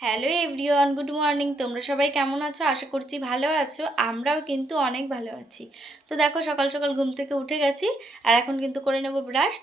Hello everyone, good morning. তোমরা সবাই কেমন আছো? আশা করছি ভালো আছো। আমরাও কিন্তু অনেক ভালো আছি। তো দেখো, সকাল সকাল ঘুম থেকে উঠে গেছি আর এখন কিন্তু করে নেব ব্রাশ।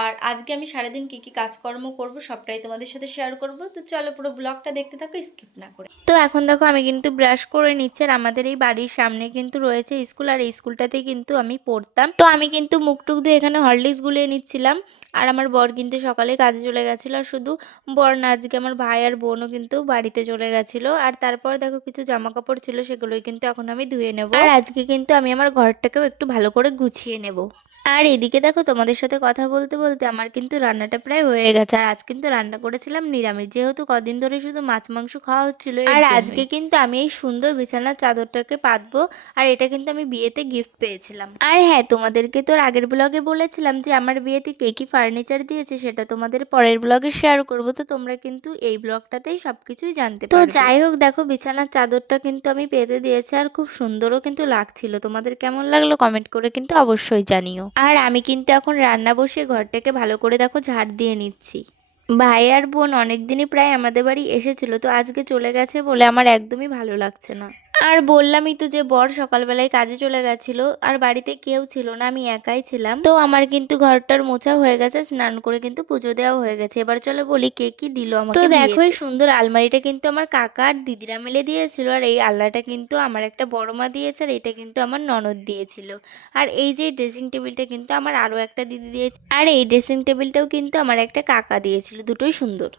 আর আজকে আমি সারাদিন কী কী কাজকর্ম করব সবটাই তোমাদের সাথে শেয়ার করব। তো চলো পুরো ব্লগটা দেখতে থাকো, স্কিপ না করে। তো এখন দেখো আমি কিন্তু ব্রাশ করে নিচ্ছি আর আমাদের এই বাড়ির সামনে কিন্তু রয়েছে স্কুল, আর এই স্কুলটাতেই কিন্তু আমি পড়তাম। তো আমি কিন্তু মুখ টুক দিয়ে এখানে হরলিক্স গুলিয়ে নিচ্ছিলাম। আর আমার বর কিন্তু সকালে কাজে চলে গেছিলো, আর শুধু বর না, আজকে আমার ভাই আর বোনও কিন্তু বাড়িতে চলে গেছিলো। আর তারপর দেখো কিছু জামা কাপড় ছিল, সেগুলোই কিন্তু এখন আমি ধুয়ে নেব। আর আজকে কিন্তু আমি আমার ঘরটাকেও একটু ভালো করে গুছিয়ে নেব। আর এদিকে দেখো, তোমাদের সাথে কথা বলতে বলতে আমার কিন্তু রান্নাটা প্রায় হয়ে গেছে। আর আজ কিন্তু রান্না করেছিলাম নিরামিষ, যেহেতু কদিন ধরে শুধু মাছ মাংস খাওয়া হচ্ছিল। আর আজকে কিন্তু আমি এই সুন্দর বিছানার চাদরটাকে পাতবো। আর এটা কিন্তু আমি বিয়েতে গিফট পেয়েছিলাম। আর হ্যাঁ, তোমাদেরকে তো আগের ব্লগে বলেছিলাম যে আমার বিয়েতে কে কি ফার্নিচার দিয়েছে সেটা তোমাদের পরের ব্লগে শেয়ার করব। তো তোমরা কিন্তু এই ব্লগটাতেই সবকিছুই জানতে পারবে। তো যাই হোক, দেখো বিছানার চাদরটা কিন্তু আমি পেতে দিয়েছি আর খুব সুন্দরও কিন্তু লাগছিল। তোমাদের কেমন লাগলো কমেন্ট করে কিন্তু অবশ্যই জানিও। আর আমি কিন্তু এখন রান্না বসিয়ে ঘরটাকে ভালো করে দেখো ঝাড় দিয়ে নিচ্ছি। ভাই আর বোন অনেকদিনই প্রায় আমাদের বাড়ি এসেছিল, তো আজকে চলে গেছে বলে আমার একদমই ভালো লাগছে না। আর বললামই তো যে বর সকালবেলায় কাজে চলে গেছিল আর বাড়িতে কেউ ছিল না, আমি একাই ছিলাম। তো আমার কিন্তু ঘরটার মোছা হয়ে গেছে, স্নান করে কিন্তু পুজো দেওয়া হয়ে গেছে। এবার চলো বলি কে কি দিল আমাকে। তো দেখো, এই সুন্দর আলমারিটা কিন্তু আমার কাকা আর দিদিরা মিলে দিয়েছিল। আর এই আলনাটা কিন্তু আমার একটা বড় মা দিয়েছে, আর এটা কিন্তু আমার ননদ দিয়েছিল। আর এই যে ড্রেসিং টেবিলটা কিন্তু আমার আরও একটা দিদি দিয়েছে। আর এই ড্রেসিং টেবিলটাও কিন্তু আমার একটা কাকা দিয়েছিল। দুটোই সুন্দর।